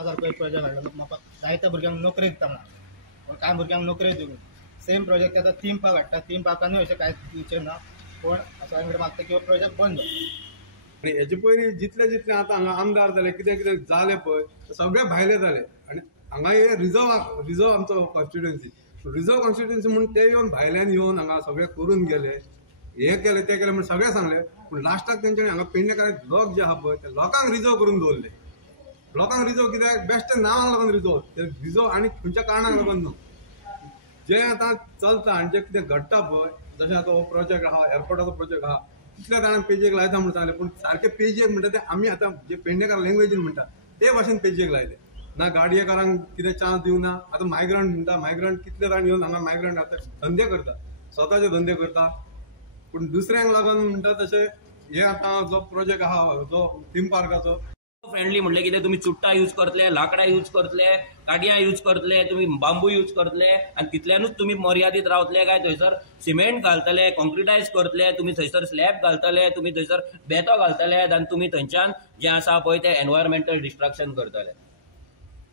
मोपा सारको एक प्रोजेक्ट हाडलो. मोपा जायत्या भुरग्यांक नोकरी दिता म्हणून, पूण कांय भुरग्यांक नोकरी दिवंक सेम प्रोजेक्ट आतां थीम पार्क हाडटा. थीम पार्कांनी अशें कांय फ्युचर ना, पूण सगळ्यां कडेन मागता की हो प्रोजेक्ट बंद जालो. आणि हेचे पयलीं जितले जितले आतां हांगा आमदार जाले कितें कितें जालें पळय सगळे भायले जाले. आनी हांगा हे रिझर्व आमचो कॉन्स्टिट्युएन्सी म्हणून ते येवन भायल्यान येवन हांगा सगळे करून गेले. हे केले ते केले म्हणून सगळे सांगले, पूण लास्टाक तेंच्यांनी हांगा पेडणेकारांचे लोक जे आहा पळय ते लोकांक रिझर्व करून दवरले. लोकांक रिझर्व कित्याक बेश्टे नांवांक लागून रिझर्व आनी खंयच्या कारणाक लागून न्हू. जे आतां चलता आनी जे कितें घडटा पळय, जशें आतां हो प्रोजेक्ट आहा, एअरपोर्टाचो प्रोजेक्ट आहा, कितल्या जाणांक पेजेक लायता म्हणून सांगले, पूण सारखे पेजेक म्हणटा ते आमी आतां जे पेडणेकार लँग्वेजीन म्हणटा ते भाशेन पेजेक लायले. ना गाडयेकारांक कितें चान्स दिवना. आतां मायग्रंट म्हणटा, मायग्रंट कितले जाण येवन हांगा मायग्रंट आतां धंदे करता, स्वताचे धंदे करता, पूण दुसऱ्यांक लागून म्हणटा तशें हे आतां जो प्रोजेक्ट आहा जो थीम पार्काचो फ्रेंडली म्हणले कितें तुमी चुट्टां यूज करतले, लाकडां यूज करतले, काडयां यूज करतले, तुमी बांबू यूज करतले आनी तितल्यानूच तुमी मर्यादीत रावतले काय थंयसर सिमेंट घालतले, कॉन्क्रिटायज करतले, तुमी थंयसर स्लॅब घालतले, तुमी थंयसर बेतो घालतले आनी तुमी थंयच्यान जें आसा पळय तें एनवायरमेंटल डिस्ट्रक्शन करतले.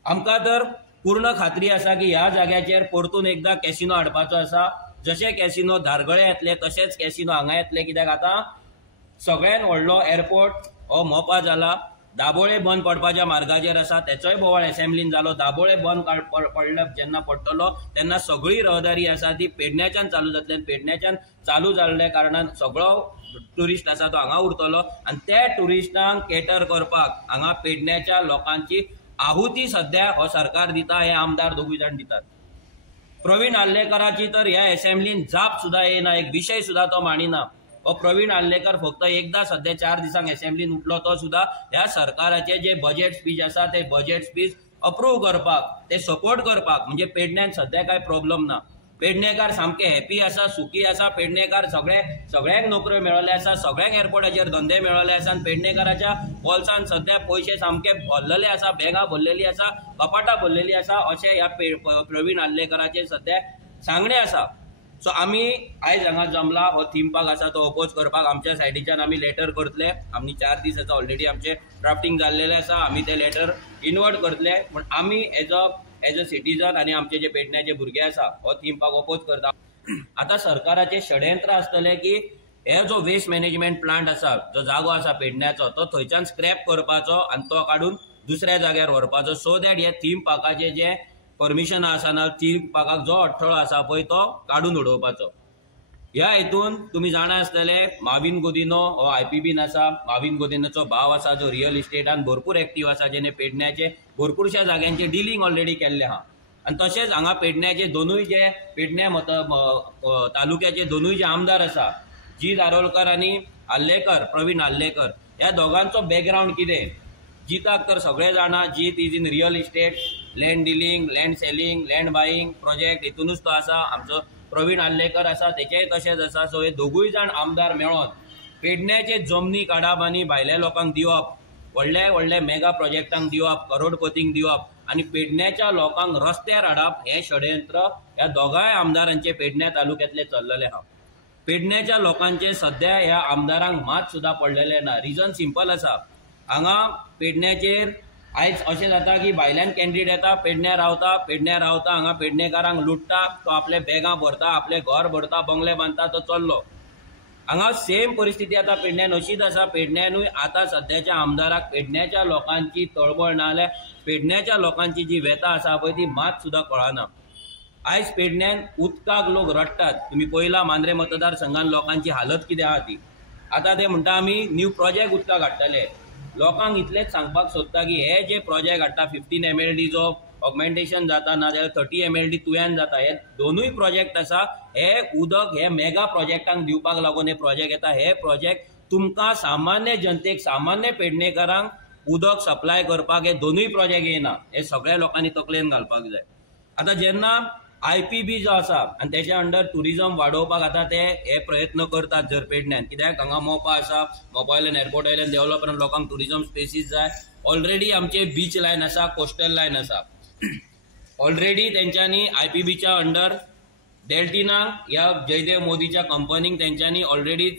आमकां तर पूर्ण खात्री आसा की ह्या जाग्याचेर परतून एकदां कॅसिनो हाडपाचो आसा. जशे कॅसिनो धारगळे येतले तशेंच कॅसिनो हांगा येतले, कित्याक आतां सगळ्यान व्हडलो एअरपोर्ट हो मोपा जाला. दाबोळे बंद पडपाच्या मार्गाचेर आसा, तेचोय बोवाळ असेंब्लीन जालो. दाबोळे बंद पडले जेन्ना पडटलो तेन्ना सगळी रहदारी आसा ती पेडण्याच्यान चालू जातली आनी पेडण्याच्यान चालू जाल्ल्या कारणान सगळो ट्युरिस्ट आसा तो हांगा उरतलो आनी त्या ट्युरिस्टांक केटर करपाक हांगा पेडण्याच्या लोकांची आहुती सध्या हो सरकार दिता, हे आमदार दोगूय जाण दितात. प्रवीण आल्लेकराची तर ह्या असेंब्लीन जाप सुद्धा येना, एक विशय सुद्धा तो मांडिना. हो प्रवीण आल्लेकर फक्त एकदा सध्या 4 दिसांक असेंब्लीन उठलो, तो सुद्धा ह्या सरकाराचे जे बजेट स्पीच आसा ते बजेट स्पीच अप्रूव्ह करपाक, ते सपोर्ट करपाक. म्हणजे पेडण्यान सध्या काय प्रॉब्लेम ना. पेडणेकार सामके हॅपी आसा, सुखी आसा. पेडणेकार सगळ्यांक नोकऱ्यो मेळ्ळ्यो आसा, सगळ्यांक एअरपोर्टाचेर धंदे मेळ्ळले आसा आनी पेडणेकाराच्या पोल्सान सध्या पयशे सामके भरलेले आसा, बॅगां भरलेली आसा, कपाटां भरलेली आसा, अशें ह्या प्रवीण आल्लेकराचें सध्या सांगणें आसा. सो आमी आयज हांगा जमला हो थीम पार्क आसा तो ओपोज करपाक. आमच्या सायडीच्यान आमी लेटर करतले. आमी 4 दीस आसा ऑलरेडी आमचे ड्राफ्टींग जाल्लेले आसा. आमी ते लेटर इनवर्ट करतले. पूण आमी एज अ सिटीजन आनी आमचे जे पेडण्याचे भुरगे आसा हो थीम पार्क ओपोज करता. आतां सरकाराचे षडयंत्र आसतले की हे जो वेस्ट मॅनेजमेंट प्लांट आसा, जो जागो आसा पेडण्याचो, तो थंयच्यान स्क्रॅप करपाचो आनी तो काडून दुसऱ्या जाग्यार व्हरपाचो, सो दॅट हे थीम पार्काचे जे परमिशन आसा ना, थीम पार्काक जो अडथळो आसा पळय तो काडून उडोवपाचो. ह्या हेतून तुमी जाणा आसतले माविन गोदिनो हो IPBन आसा. माविन गोदिनोचो भाव आसा जो रियल इस्टेटान भरपूर एक्टीव आसा, जेणे पेडण्याचे भरपूरशा जाग्यांचे डिलींग ऑलरेडी केल्ले आहा. आनी तशेंच हांगा पेडण्याचे दोनूय जे पेडण्या तालुक्याचे दोनूय जे आमदार आसा, जी दारोलकर आनी आल्लेकर, प्रवीण आल्लेकर, ह्या दोगांचो बॅकग्रावंड कितें. जिताक तर सगळे जाणा, Jeet is in real estate, land dealing, land selling, land buying project हितूनच तो आसा. आमचो प्रवीण आल्लेकर आसा तेचेय तशेंच आसा. सो हे दोगूय जाण आमदार मेळोन पेडण्याचे जमनी काडप आनी भायल्या लोकांक दिवप, व्हडले व्हडले मेगा प्रोजेक्टांक दिवप, करोडपतींक दिवप आनी पेडण्याच्या लोकांक रस्त्यार हाडप, हे षडयंत्र ह्या दोगांय आमदारांचे पेडण्या तालुक्यांतले चल्लेले आहा. पेडण्याच्या लोकांचे सध्या ह्या आमदारांक मात सुद्धा पडलेले ना. रिजन सिंपल आसा. हांगा पेडण्याचेर आयज अशें जाता की भायल्यान कॅन्डिडेट येता, पेडण्या रावता, हांगा पेडणेकारांक लुटता, तो आपले बॅगां भरता, आपले घर भरता, बंगले बांदता, तो चल्लो. हांगा सेम परिस्थिती आतां पेडण्यान अशीच आसा. पेडण्यानूय आतां सध्याच्या आमदाराक पेडण्याच्या लोकांची तळमळ ना जाल्यार पेडण्याच्या लोकांची जी व्यथा आसा पळय ती मात सुद्धा कळना. आयज पेडण्यान उदकाक लोक रडटात. तुमी पळयला मांद्रे मतदारसंघान लोकांची हालत कितें आहा ती. आतां ते म्हणटा आमी न्यू प्रोजेक्ट उदकाक हाडटले. लोकांक इतलेंच सांगपाक सोदता की हे जे प्रोजेक्ट हाडटा 15 MLD जो ऑगमेंटेशन जाता ना जाल्यार 30 MLD तुयेन जाता, हे दोनूय प्रोजेक्ट आसा. हे उदक हे मेगा प्रोजेक्टांक दिवपाक लागून हे प्रोजेक्ट येता. हे प्रोजेक्ट तुमकां सामान्य जनतेक, सामान्य पेडणेकारांक उदक सप्लाय करपाक हे दोनूय प्रोजेक्ट येना. हे सगळ्या लोकांनी तकलेन घालपाक जाय. आतां जेन्ना IPB जो आसा आनी तेच्या अंडर ट्युरिजम वाडोवपाक आतां ते हे प्रयत्न करतात जर पेडण्यान, कित्याक हांगा मोपा आसा, मोपा आयलँड, एअरपोर्ट आयलँड डेव्हलप करून लोकांक ट्युरिजम स्पेसीस जाय. ऑलरेडी आमचे बीच लायन आसा, कोस्टल लायन आसा. ऑलरेडी तेंच्यांनी IPBच्या अंडर डेल्टिना ह्या जयदेव मोदीच्या कंपनीक तेंच्यांनी ऑलरेडी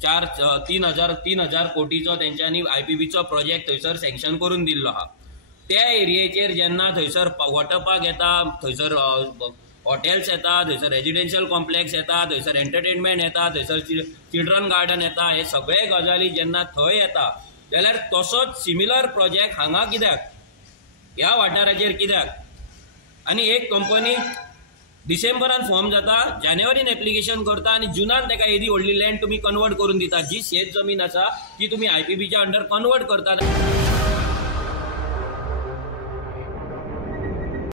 3,000 कोटीचो तेंच्यांनी IPBचो प्रोजेक्ट थंयसर सँक्शन करून दिल्लो आहा. त्या एरियेचेर जेन्ना थंयसर वॉटर पार्क येता, थंयसर हॉटेल्स येता, थंयसर रेजिडेन्शियल कॉम्प्लेक्स येता, थंयसर एंटरटेनमेंट येता, थंयसर चिल्ड्रन गार्डन येता, हे सगळे गजाली जेन्ना थंय येता जाल्यार तसोच सिमिलर प्रोजेक्ट हांगा कित्याक, ह्या वाठाराचेर कित्याक? आनी एक कंपनी डिसेंबरान फॉर्म जाता, जानेवारीन एप्लिकेशन करता आनी जुनान ताका एदी व्हडली लँड तुमी कन्वर्ट करून दिता, जी शेत जमीन आसा ती तुमी IPBच्या अंडर कन्वर्ट करतात.